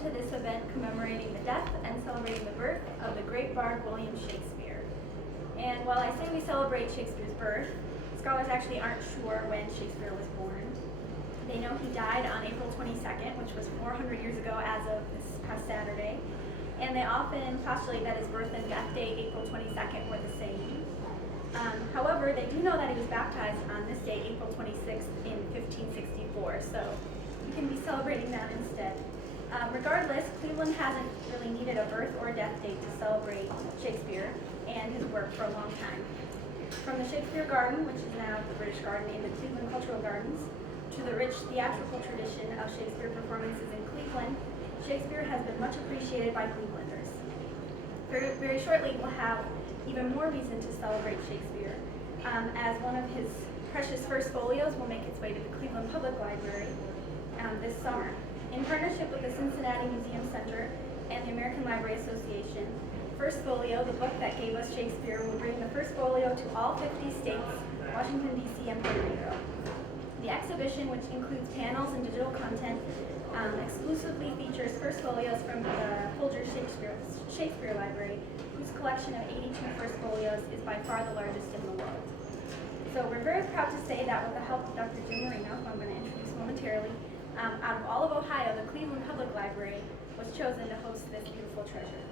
to this event commemorating the death and celebrating the birth of the great bard William Shakespeare. And while I say we celebrate Shakespeare's birth, scholars actually aren't sure when Shakespeare was born. They know he died on April 22nd, which was 400 years ago as of this past Saturday, and they often postulate that his birth and death date, April 22nd, were the same. However, they do know that he was baptized on this date, April 26th, in 1564, so we can be celebrating that instead. Regardless, Cleveland hasn't really needed a birth or death date to celebrate Shakespeare and his work for a long time. From the Shakespeare Garden, which is now the British Garden in the Cleveland Cultural Gardens, to the rich theatrical tradition of Shakespeare performances in Cleveland, Shakespeare has been much appreciated by Clevelanders. Very, very shortly, we'll have even more reason to celebrate Shakespeare, as one of his precious first folios will make its way to the Cleveland Public Library this summer. In partnership with the Cincinnati Museum Center and the American Library Association, First Folio, the book that gave us Shakespeare, will bring the First Folio to all 50 states, Washington, D.C., and Puerto Rico. The exhibition, which includes panels and digital content, exclusively features First Folios from the Folger Shakespeare Library, whose collection of 82 First Folios is by far the largest in the world. So we're very proud to say that with the help of Dr. Jim Marino, who I'm going to introduce momentarily, out of all of Ohio, the Cleveland Public Library was chosen to host this beautiful treasure.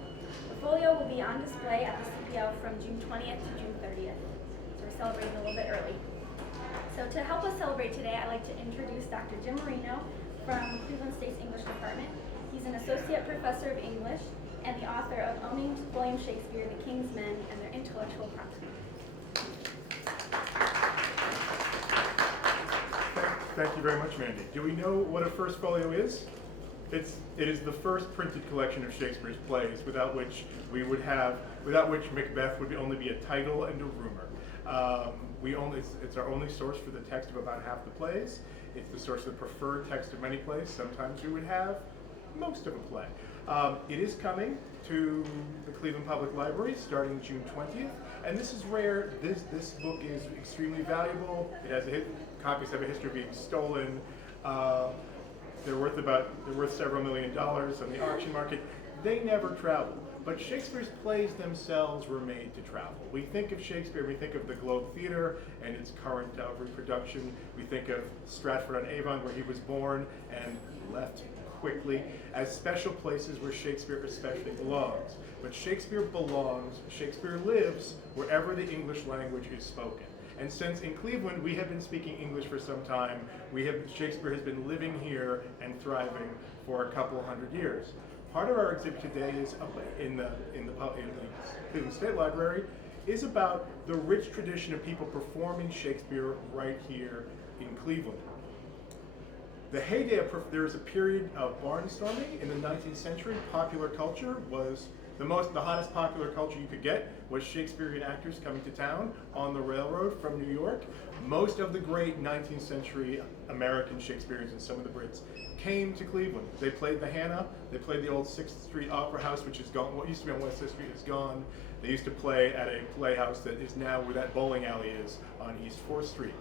The folio will be on display at the CPL from June 20th to June 30th. So we're celebrating a little bit early. So to help us celebrate today, I'd like to introduce Dr. Jim Marino from Cleveland State's English Department. He's an associate professor of English and the author of Owning William Shakespeare, the King's Men, and Their Intellectual Property. Thank you very much, Mandy. Do we know what a first folio is? It is the first printed collection of Shakespeare's plays, without which Macbeth would only be a title and a rumor. It's our only source for the text of about half the plays. It's the source of the preferred text of many plays. Sometimes we would have most of a play. It is coming to the Cleveland Public Library starting June 20th, and this is where this book is extremely valuable. It has copies have a history of being stolen. They're worth several $1 million on the auction market. They never travel, but Shakespeare's plays themselves were made to travel. We think of Shakespeare, we think of the Globe Theater and its current reproduction. We think of Stratford-on-Avon, where he was born and left quickly, as special places where Shakespeare especially belongs. But Shakespeare belongs, Shakespeare lives wherever the English language is spoken. And since in Cleveland we have been speaking English for some time, Shakespeare has been living here and thriving for a couple hundred years. Part of our exhibit today is in the Cleveland State Library is about the rich tradition of people performing Shakespeare right here in Cleveland. The heyday there was a period of barnstorming in the 19th century. Popular culture was the hottest popular culture you could get was Shakespearean actors coming to town on the railroad from New York. Most of the great 19th century American Shakespeareans and some of the Brits came to Cleveland. They played the Hannah, they played the old 6th Street Opera House, which is gone. What used to be on West 6th Street is gone. They used to play at a playhouse that is now where that bowling alley is on East 4th Street.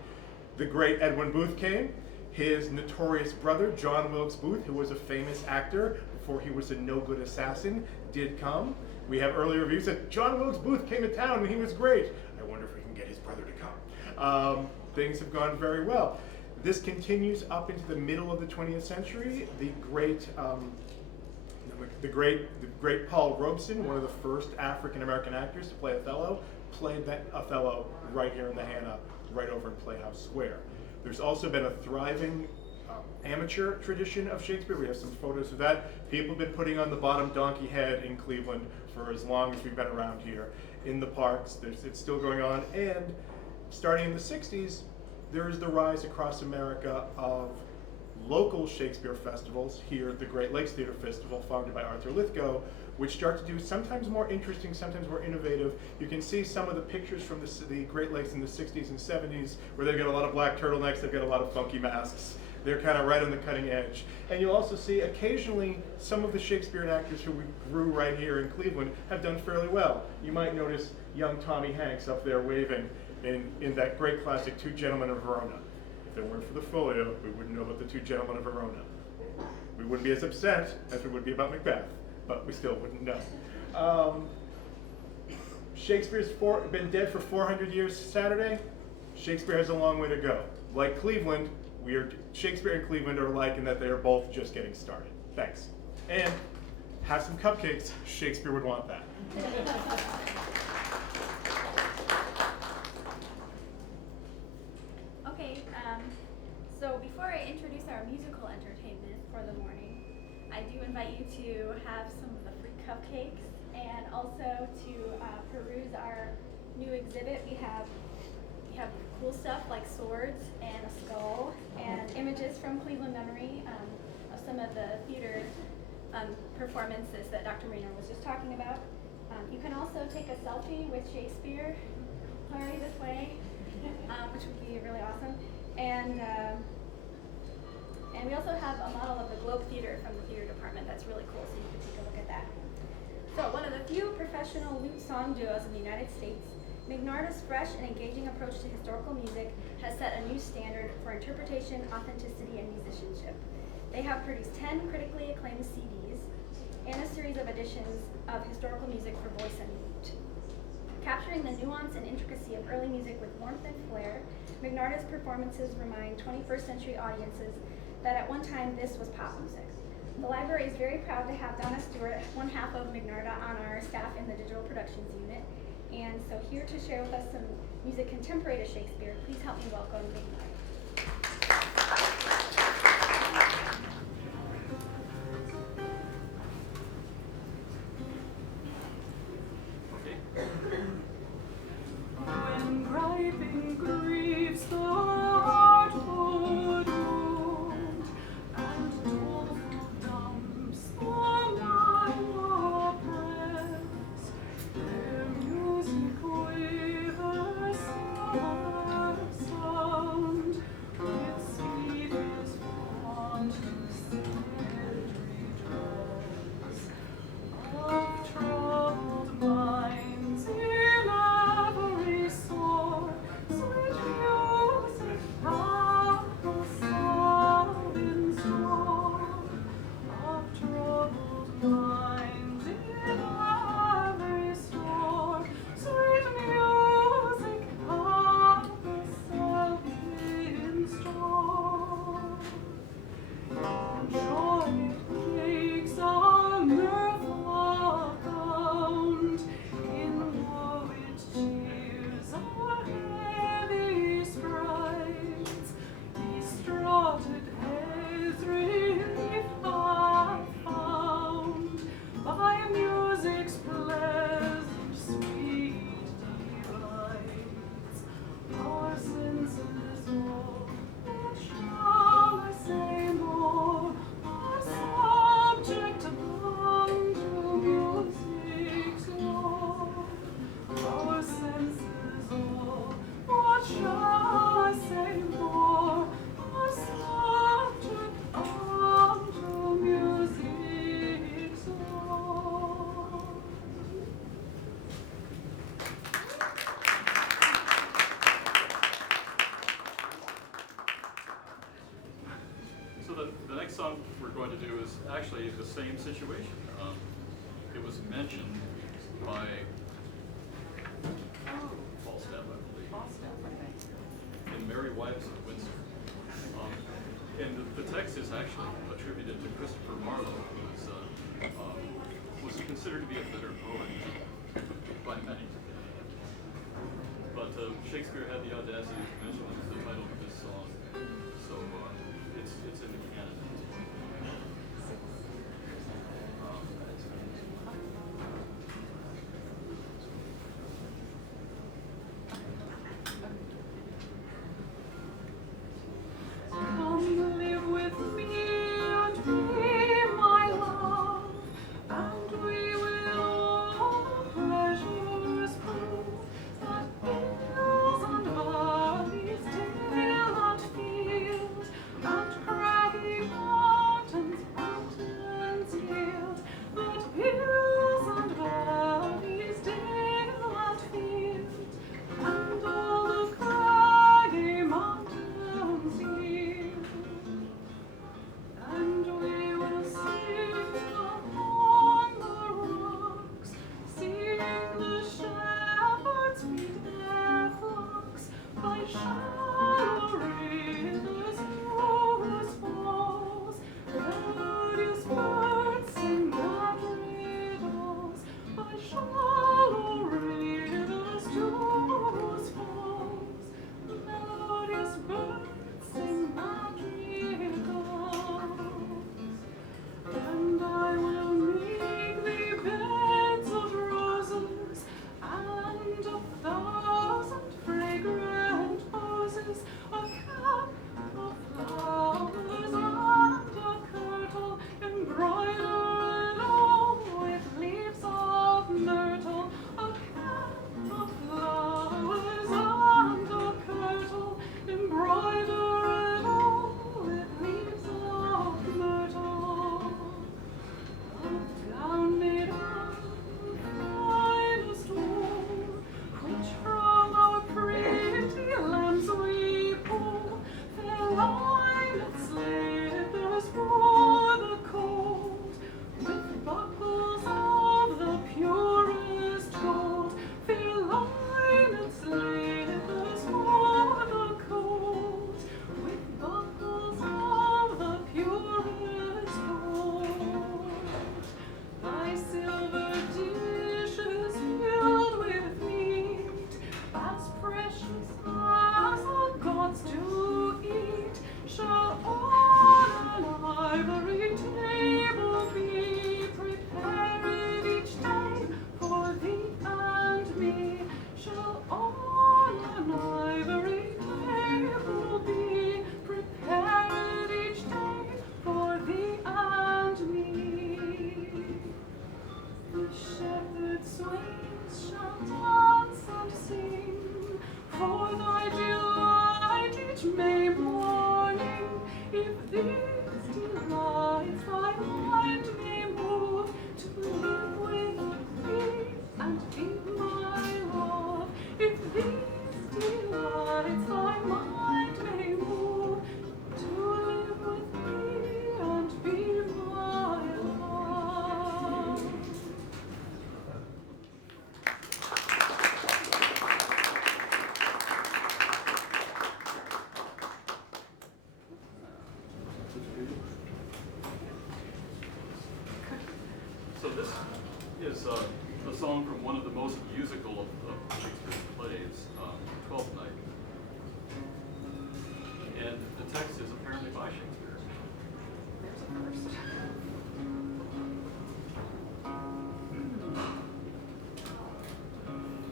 The great Edwin Booth came. His notorious brother, John Wilkes Booth, who was a famous actor before he was a no-good assassin, did come. We have early reviews that John Wilkes Booth came to town and he was great. I wonder if we can get his brother to come. Things have gone very well. This continues up into the middle of the 20th century. The great Paul Robeson, one of the first African-American actors to play Othello, played that Othello right here in the Hannah, right over in Playhouse Square. There's also been a thriving amateur tradition of Shakespeare. We have some photos of that. People have been putting on the bottom donkey head in Cleveland for as long as we've been around here. In the parks, it's still going on. And starting in the 60s, there is the rise across America of local Shakespeare festivals. Here, the Great Lakes Theater Festival, founded by Arthur Lithgow, which start to do sometimes more interesting, sometimes more innovative. You can see some of the pictures from the Great Lakes in the 60s and 70s, where they've got a lot of black turtlenecks, they've got a lot of funky masks. They're kind of right on the cutting edge. And you'll also see occasionally some of the Shakespearean actors who we grew right here in Cleveland have done fairly well. You might notice young Tommy Hanks up there waving in that great classic Two Gentlemen of Verona. If it weren't for the folio, we wouldn't know about the Two Gentlemen of Verona. We wouldn't be as upset as we would be about Macbeth, but we still wouldn't know. Shakespeare's been dead for 400 years Saturday. Shakespeare has a long way to go. Like Cleveland, Shakespeare and Cleveland are alike in that they are both just getting started. Thanks. And have some cupcakes. Shakespeare would want that. Okay, so before I introduce our musical entertainment for the morning, I do invite you to have some of the free cupcakes and also to peruse our new exhibit. We have cool stuff like swords and a skull and images from Cleveland memory of some of the theater performances that Dr. Marino was just talking about. You can also take a selfie with Shakespeare, hurry this way, which would be really awesome. And we also have a model of the Globe Theater from the theater department that's really cool, so you can take a look at that. So one of the few professional lute song duos in the United States, Mignarda's fresh and engaging approach to historical music has set a new standard for interpretation, authenticity, and musicianship. They have produced 10 critically acclaimed CDs and a series of editions of historical music for voice and lute. Capturing the nuance and intricacy of early music with warmth and flair, Mignarda's performances remind 21st century audiences that at one time this was pop music. The library is very proud to have Donna Stewart, one half of Mignarda, on our staff in the digital productions unit. And so here to share with us some music contemporary to Shakespeare, please help me welcome Mignarda. When griping grieves the heart wound, and doleful dumps the mind oppress, their music with a summer sound, with sweetest font to cidry dress, of troubled minds in every sore, sweet music hath the sound in store, of troubled minds in every store, sweet music hath the sound in store. Joy takes our mirth abound, in woe it cheers our heavy sprites, distraughted heads relief have found, by music's pleasant sweet delights. Our senses all, what shall I say more, are subject unto music's law. Our senses all, what shall I say more, are subject unto music's law. So the next song we're going to do is actually the same situation. It was mentioned by Falstaff, I believe, in Merry Wives of Windsor. And the text is actually attributed to Christopher Marlowe, who was considered to be a bitter poet by many. But Shakespeare had the audacity to mention it as the title of this song. So it's in the canon at this point. Come live with me and be my love, and we will all pleasures prove, that hills and valleys, dale and field, and craggy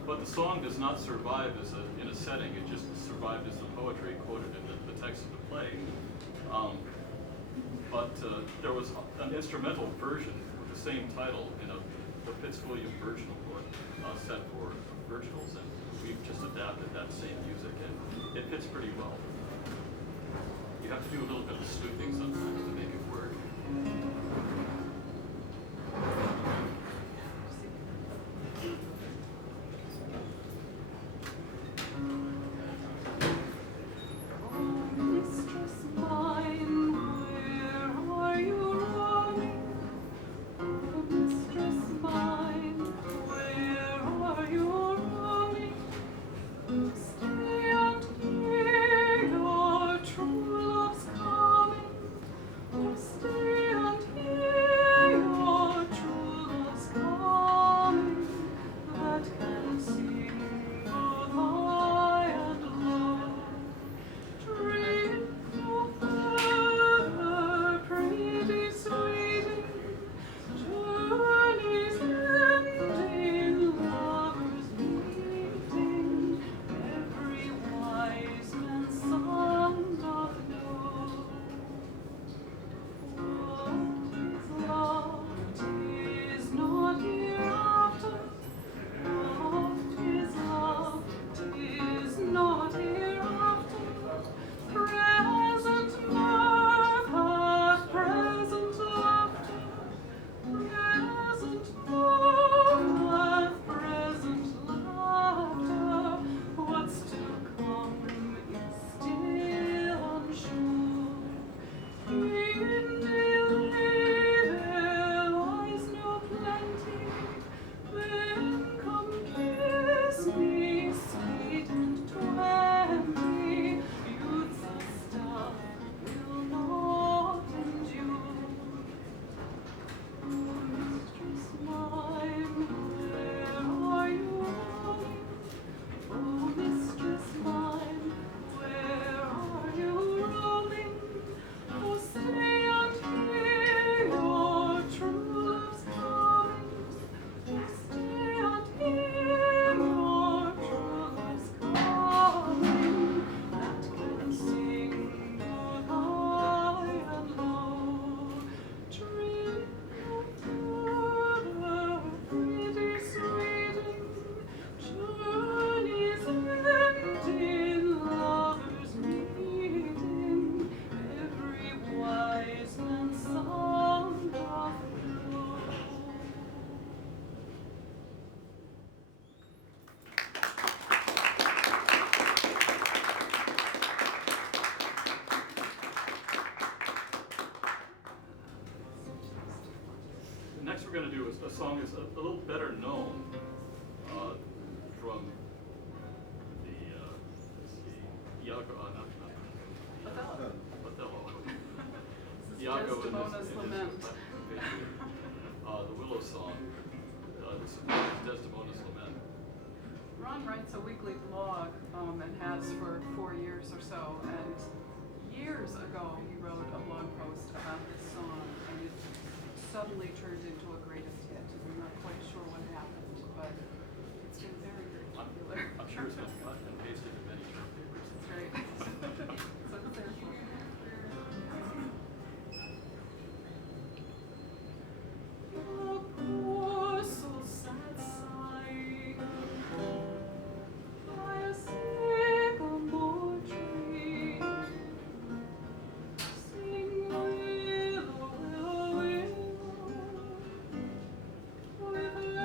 But the song does not survive in a setting, it just survived as the poetry quoted in the text of the play. But there was an instrumental version with the same title in the Fitzwilliam Virginal book set for Virgils, and we've just adapted that same music, and it fits pretty well. You have to do a little bit of sleuthing sometimes to make it work. Next we're going to do a song that's a little better known from the, let's see, Iago, Othello. Iago in Desdemona's Lament. The Willow Song. This is Desdemona's Lament. Ron writes a weekly blog and has for 4 years or so, and years ago he wrote a blog post about this song, and it suddenly turned into a greatest hit. I'm not quite sure what happened, but it's been very, very popular. I'm sure it's been cut and pasted in many newspapers. It's great. So it's there for you. The poor soul sat sighing by a sycamore tree. Sing willow, willow, willow, with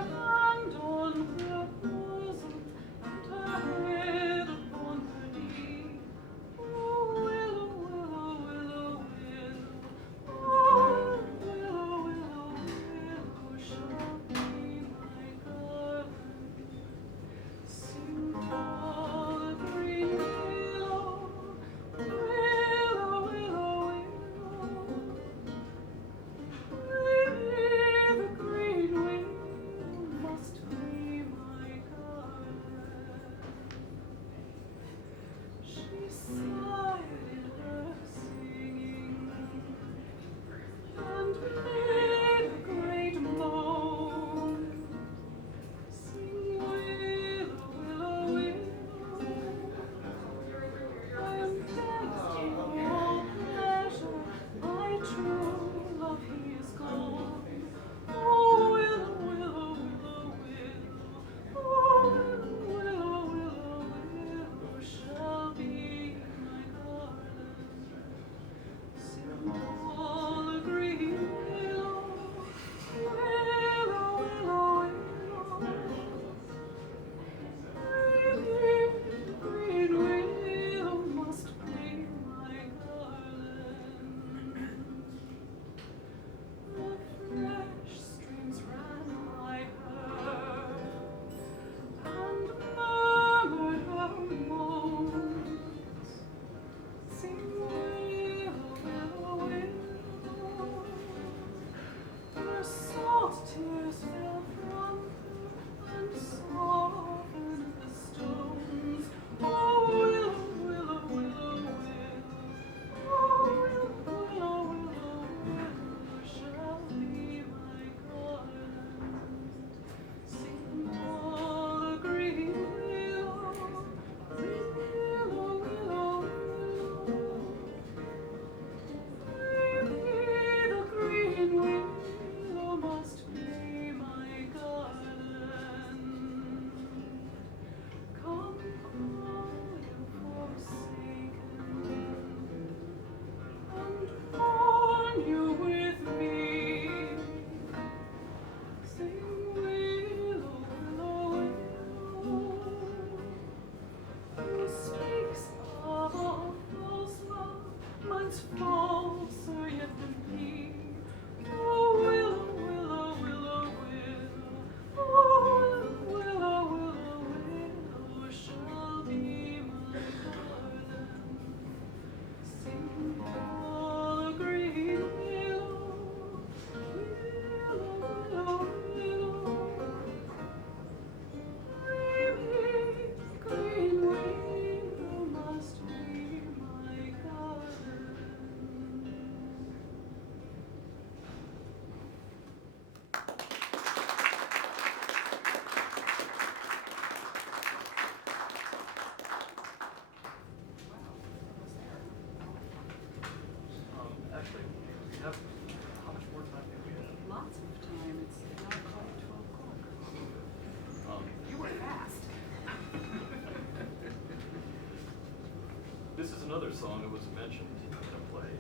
This is another song that was mentioned in a play.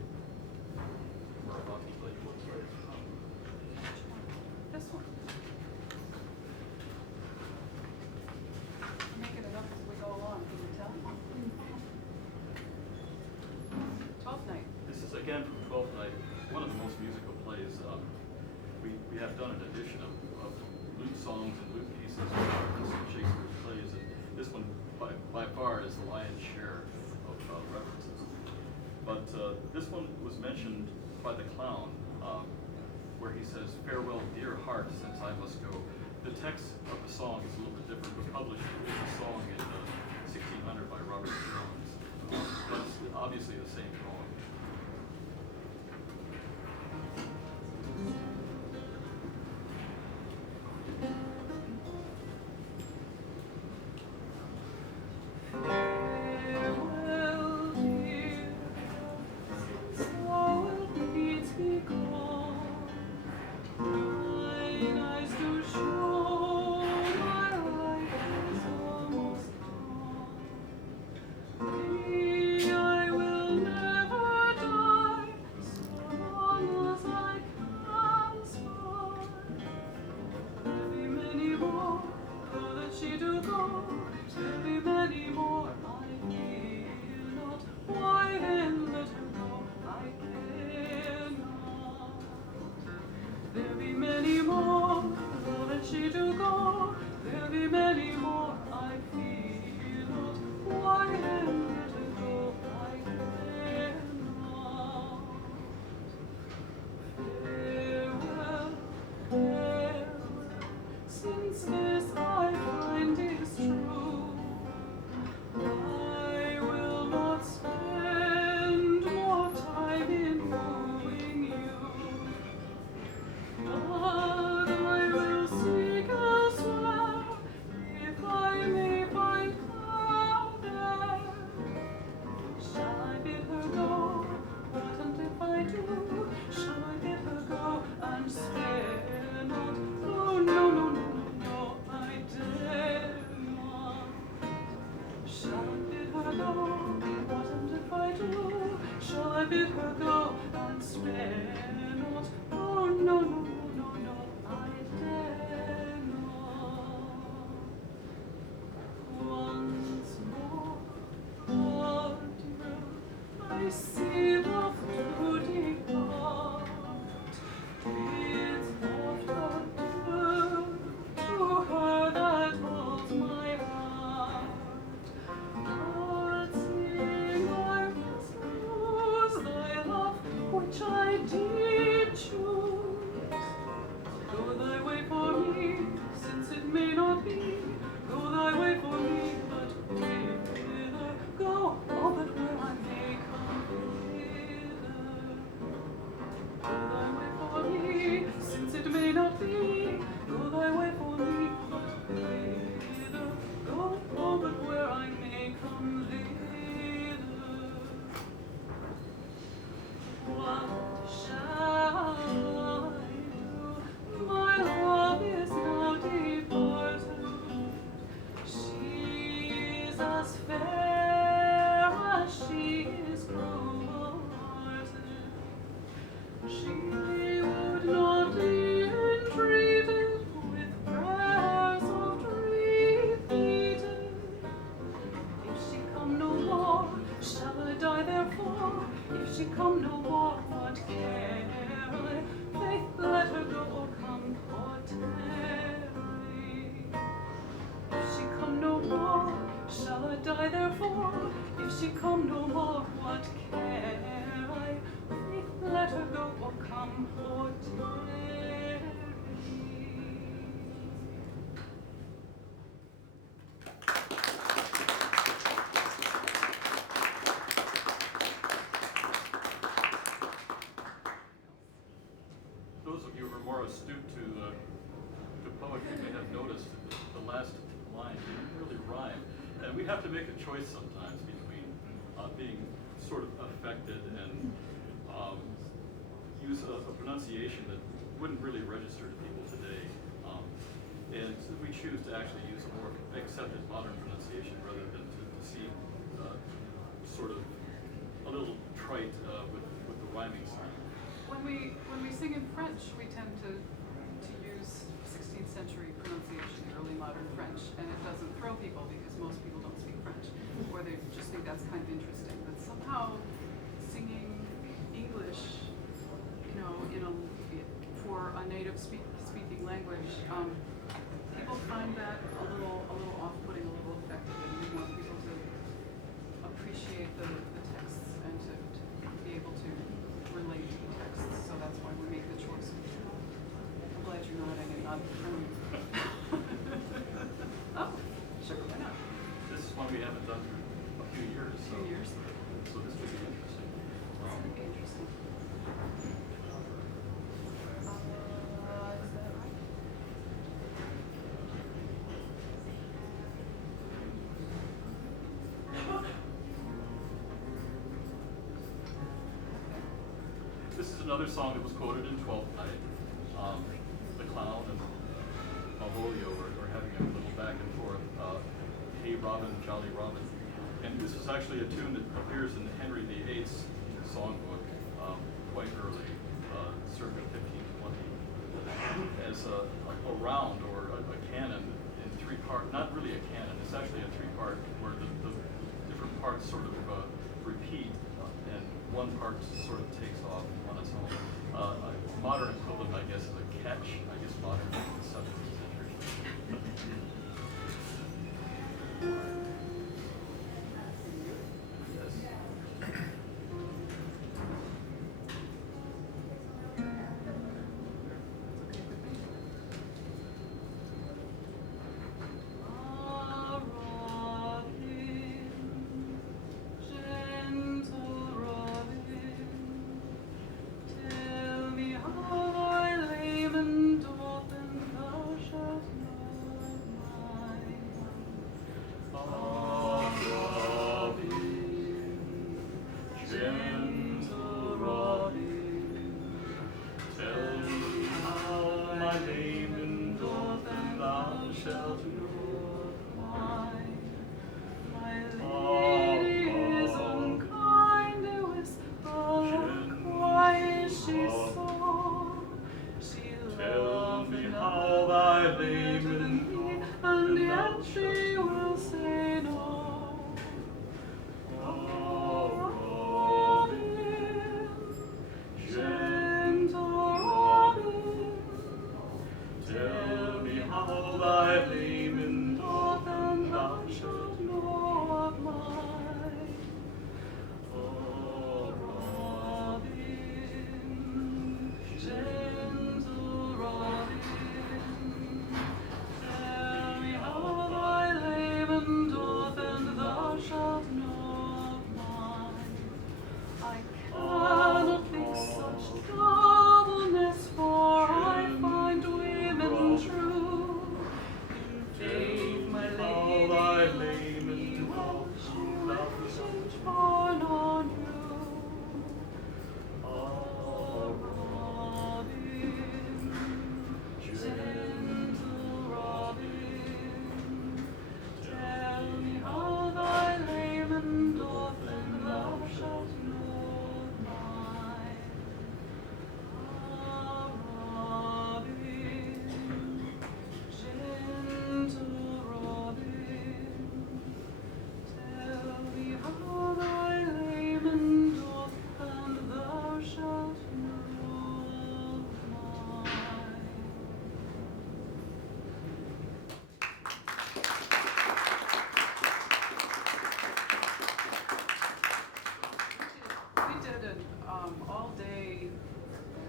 Or a hockey play, what play? This one. I'm making it up as we go along, can you tell? 12th night. This is again from Twelfth Night, one of the most musical plays. We have done an edition of lute songs and lute pieces from Shakespeare's plays, and this one by far is the lion's share of references. But this one was mentioned by the clown, where he says, "Farewell, dear heart, since I must go." The text of the song is a little bit different, but published as a song in 1600 by Robert Jones. But it's obviously the same poem. Those of you who are more astute to poetry may have noticed that the last line didn't really rhyme. And we have to make a choice sometimes between being sort of affected and use a pronunciation that wouldn't really register to people today. And we choose to actually use a more accepted modern pronunciation rather than to seem sort of trite with the rhyming style. When we sing in French, we tend to use 16th century pronunciation, early modern French, and it doesn't throw people because most people don't speak French, or they just think that's kind of interesting. But somehow singing English, for a native speaking language, people find that a little off-putting, a little effective, and we want people to appreciate the texts and to be able to relate to the texts. So that's why we make the choice. I'm glad you're nodding and not. Oh, sure, why not? This is one we haven't done for a few years. So this would be interesting. This would be interesting. Is that right? This is another song that was quoted in Twelfth Night. The clown and Malvolio are having a little back and forth. Hey Robin, Jolly Robin. And this is actually a tune that appears in Henry VIII's songbook quite early, circa 1520, as a round or a canon in three parts. Not really a canon, it's actually a three-part where the different parts sort of repeat and one part sort of takes off on its own. A modern equivalent, I guess, is a catch. I guess modern in the 17th century.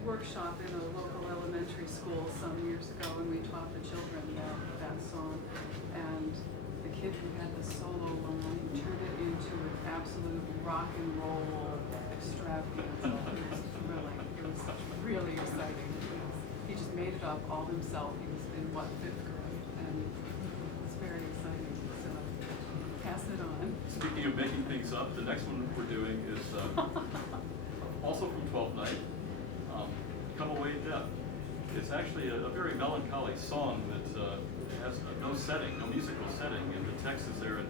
Workshop in a local elementary school some years ago, and we taught the children that song. And the kid who had the solo line turned it into an absolute rock and roll extravaganza. It was thrilling. It was really exciting. He just made it up all himself. He was in fifth grade, and it's very exciting. So pass it on. Speaking of making things up, the next one we're doing is also from 12th Night. Come Away Deaf. It's actually a very melancholy song that has no setting, no musical setting, and the text is there in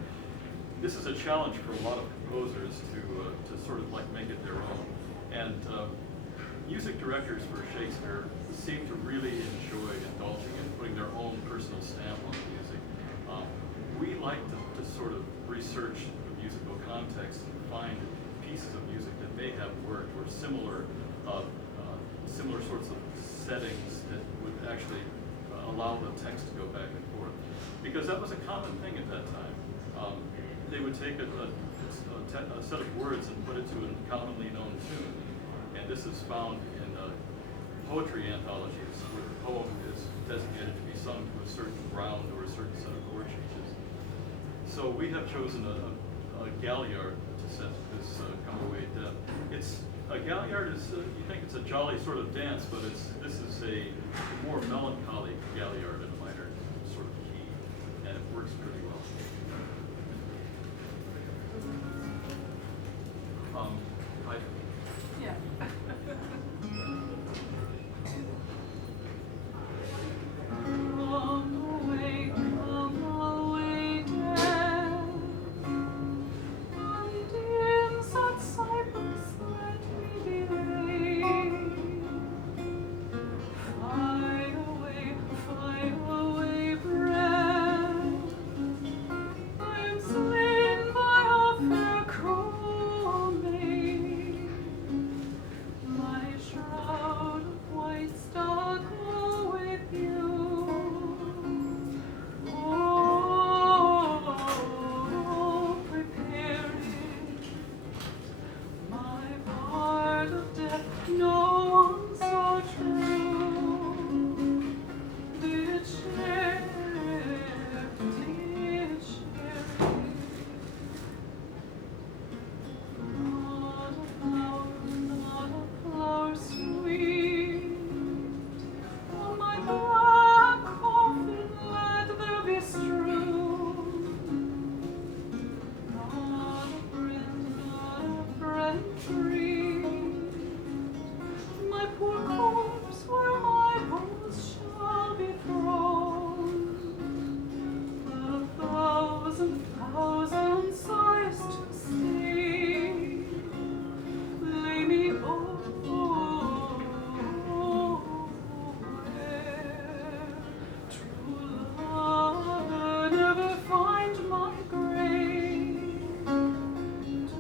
this is a challenge for a lot of composers to sort of like make it their own. And music directors for Shakespeare seem to really enjoy indulging in putting their own personal stamp on the music. We like to sort of research the musical context and find pieces of music that may have worked or similar sorts of settings that would actually allow the text to go back and forth. Because that was a common thing at that time. They would take a set of words and put it to a commonly known tune. And this is found in poetry anthologies where the poem is designated to be sung to a certain round or a certain set of chord changes. So we have chosen a galliard to set this Come Away Death. A galliard is, you think it's a jolly sort of dance, but this is a more melancholy galliard in a minor sort of key, and it works pretty well. Yeah. Come away, death, and in such cypress let me be laid. Fly away, breath. I am slain by a fair cruel maid. My shroud of white stuck with you. Oh, prepare it. My part of death, no one so true did share it. Not a flower sweet. On my black coffin let there be strewn. Not a friend free. My poor corpse where my bones shall be thrown. A thousand sighs to see. Lay me where true love never find my grave. To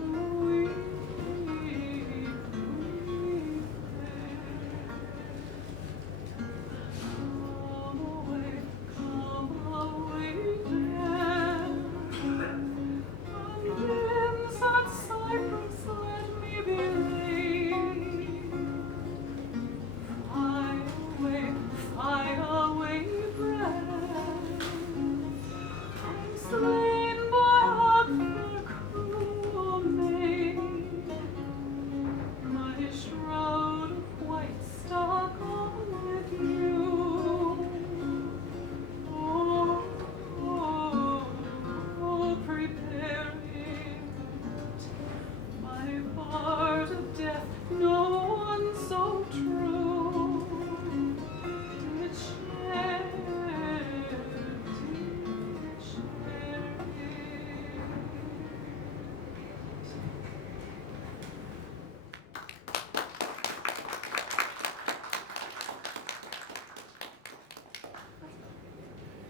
weep come away, death. And in such cypress let me be laid. Fly away, breath. I'm slain by a fair cruel maid. My shroud of white stuck on with you. Oh, prepare it. My part of death, no one so true did share it.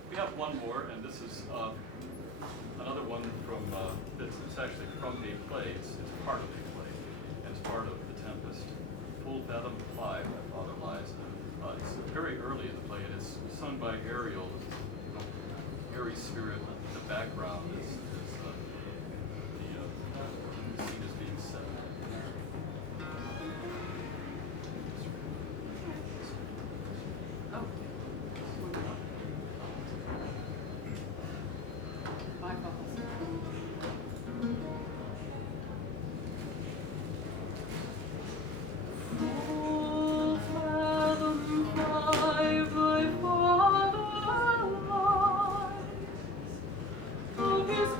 We have one more, and this is another one from, it's actually from a play. It's part of a play, and it's part of The Tempest. Full fathom fly, my father lies. It's very early in the play, and it's sung by Ariel, airy spirit. The background is the scene is being set. Oh. My fault. Full fathom fly, my father lies. Of his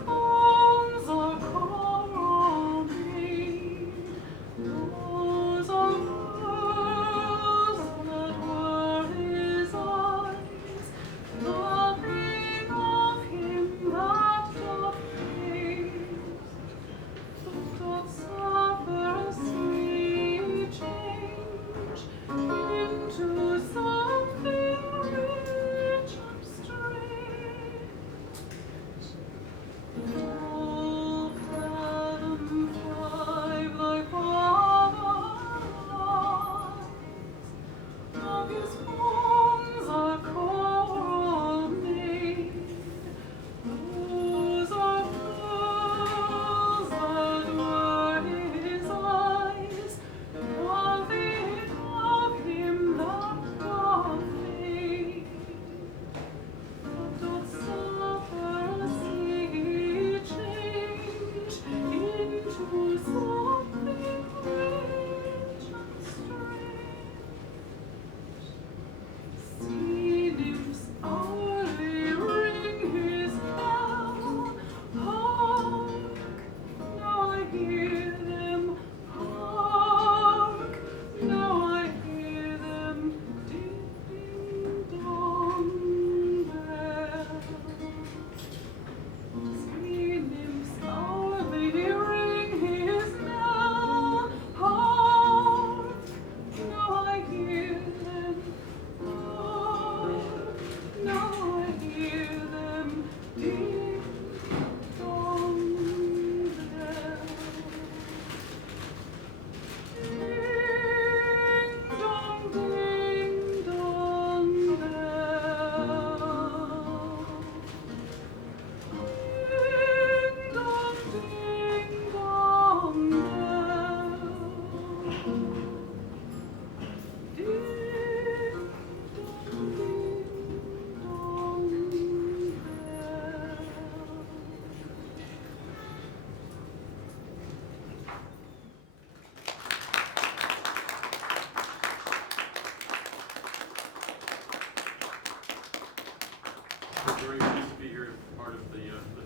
We're very pleased to be here, part of the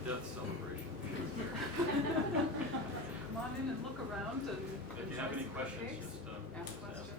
death celebration. Come on in and look around and If you have any enjoy some questions, cakes. just Ask ask. questions.